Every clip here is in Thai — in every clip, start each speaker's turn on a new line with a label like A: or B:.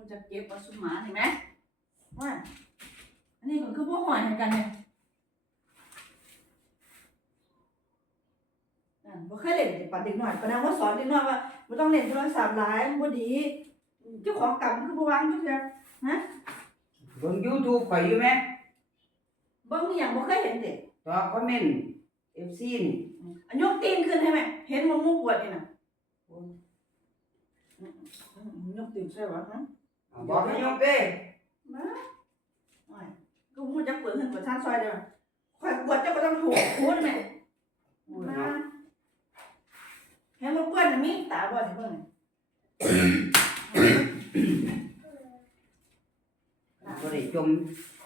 A: มันจะเก็บเอาสุหมาเห็นไหมว่าอันนี้ก็คือพวกหอยเหมือนกันเนี่ยอ่าบ่เคยเล่นปัดเด็กหน่อยปะนะว่าสอนเด็กน้อยว่าบ่ต้องเล่นโทรศัพท์หลายบ่ดีเจ้าของกรรมคือบ่วางจังซี่
B: เบิ่ง YouTube ข่อยอยู่แม่
A: เบิ่งอหย่างบ่เคยเห็นเด็ก
B: ตอบคอมเมนต์ FC นี่
A: อันยกตีนขึ้นให้ไหมเห็นมันมุกปวดนี่น่ะอืมอืมยกตีนใช่ปะฮะ
B: เอา บอกให้ยกเด้
A: มาโอ้ยกูมูจะเปิดเงินเปิดชานซอยเดียวข่อยปวดเจ้าก็ต้องถูกพูดแม่
B: โอ้ย
A: มา
B: เนาะ
A: เห็นมันเปื้อนน่ะมีตาบอดเพิ่น
B: บ่ได้จม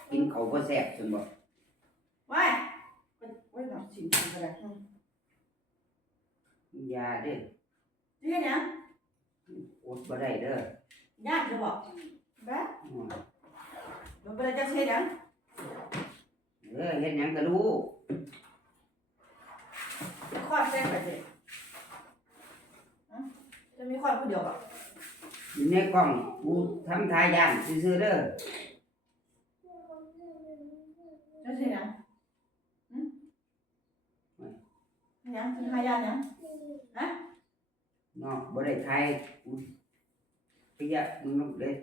B: กินข้าวบ่แซ่บซั่นบ่
A: ว้ายไว้หน่อยสิก็ได้อืม
B: อย่าเด้อ
A: เฮ็ดหยัง
B: อดบ่ได้เด้อ
A: ญาติจะบอกแบ๊ะ
B: อืม
A: มันบ่ได้จะเฮ็ดหยัง
B: เออเฮ็ดหยังก็รู้
A: คอยเส้นไปสิอืมจะมีคอยผู้เดียวบ่
B: อยู่ในกล้องกูทำทายย่านซื่อๆเด้อ
A: จะเฮ็ดหยังหืมหยังสิหาญาติหยัง
B: เนาะบ่ได้ทายกู เปียกมึงนกเด้อ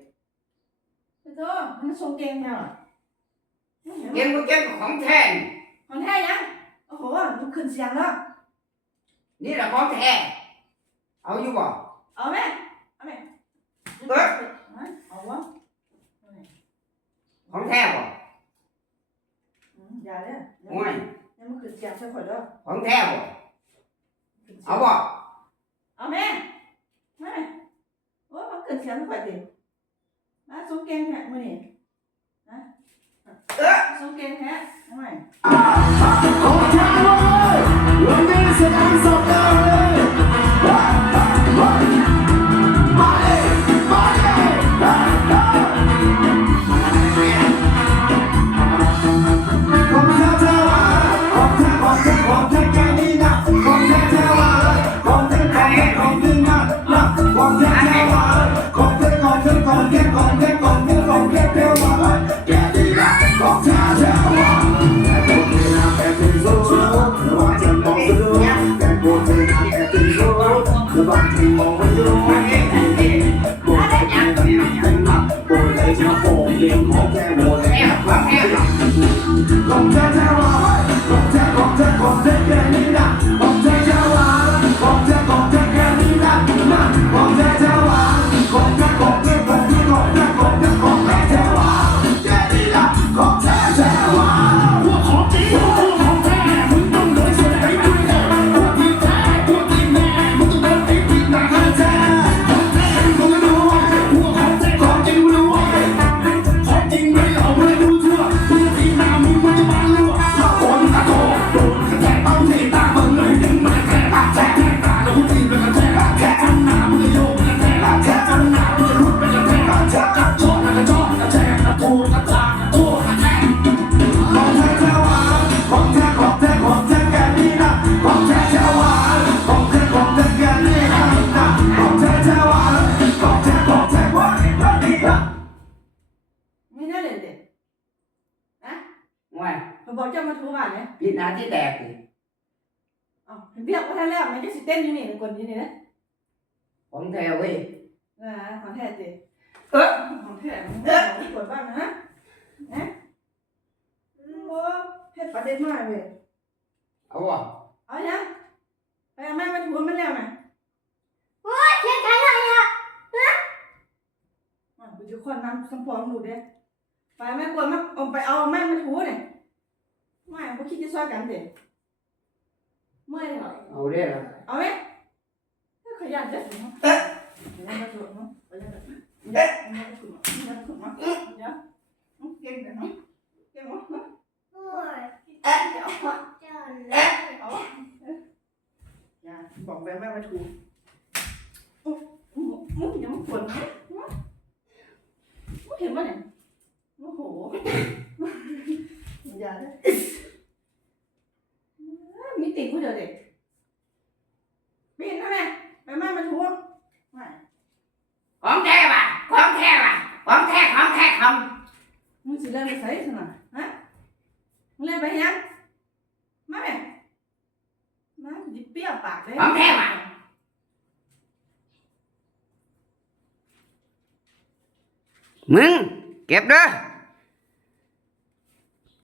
A: ไปเถอะมันทรงเก่งแท้ว่ะ
B: เก่งบ่เก่งก็ของแท้นี่
A: ของแท้ยังโอ้โหมันขึ้นเสียงแล้ว
B: นี่ล่ะของแท้เอาอยู่บ่
A: เอาไหมเอาไหม
B: เอ้ย
A: เอาวะ
B: ของแท้บ่
A: อืมอย่าเด้อ
B: โอ้ย
A: ยังมันขึ้นเสียงใส่ข่อยเด้อ
B: ของแท้บ่
A: ขึ้นสียง
B: เอาบ่
A: เอาแม่แม่โอ้มั นขึ้นเสียงข่อยดิมาทรงเก่งแท้มื้อนี้นะ
B: เอ้อ
A: ทรงเก่งแท้ทำไม
C: ของแท้เลยวันนี้แสดงสดเลย ของแท้ของแท้ของแท้ของแท้ของแท้ของแท้แท้ว่าแค่นี้นะของแท้แท้ว่าแต่โกเธอนะแต่ถึงรู้ระ โอ้ย
A: ผมบอกเจ้ามาถูบ้านเนี่ย
B: ผิดหน้าที่แตกนี่
A: อ๋อเห็นเบี้ยก็ทันแล้วมันจะสิเต้นอยู่นี่คนนี้นี่นะ
B: ของแท้เว้ย
A: อ่าของแท้สิ
B: เอ้อ
A: ของแท้มันของปวดบ้างนะนะอืมโอ้เฮ็ดประเด็นมากเว้ย
B: เอาบ่
A: เอายังไปเอาแม่มาถูมันแล้วนะ
D: โอ้ยเขียนใครอะไรอะ
A: อะกูจะคนน้ำสมพองดูเด้ไปเอาแม่กวนมาเอาไปเอาแม่มาถูเนี่ยไม่ บ่คิดจะซอยกันเด้เมื่อยเหรอ
B: เอาเด้อล่ะ
A: เอาไหมขยันเด้อเนาะ
B: เอ๊ะ
A: ขยันมาถูเนาะขยันเด้อเอ๊ะขยันมาถูขยันมาถูเนาะเดี๋ยวเก่งเด้อเนาะเก่งวะ
D: โอ้ย
A: เอ๊ะเดี๋ยวเอาวะ
D: เจ้า
A: เอ๊ะเอาวะอย่าบอกแม่แม่มาถูโอ้โหมึงอย่ามาปวดนะมึงเห็นปะเนี่ยโอ้โหอย่าเด้อมีติ่งผู้เดีย วเด็กปีนนะแม่แม่แม่มาถูไม่
B: ของแท้ว่ะของแท้ว่ะ
A: มึงสิเล่นไปใส่ซะน่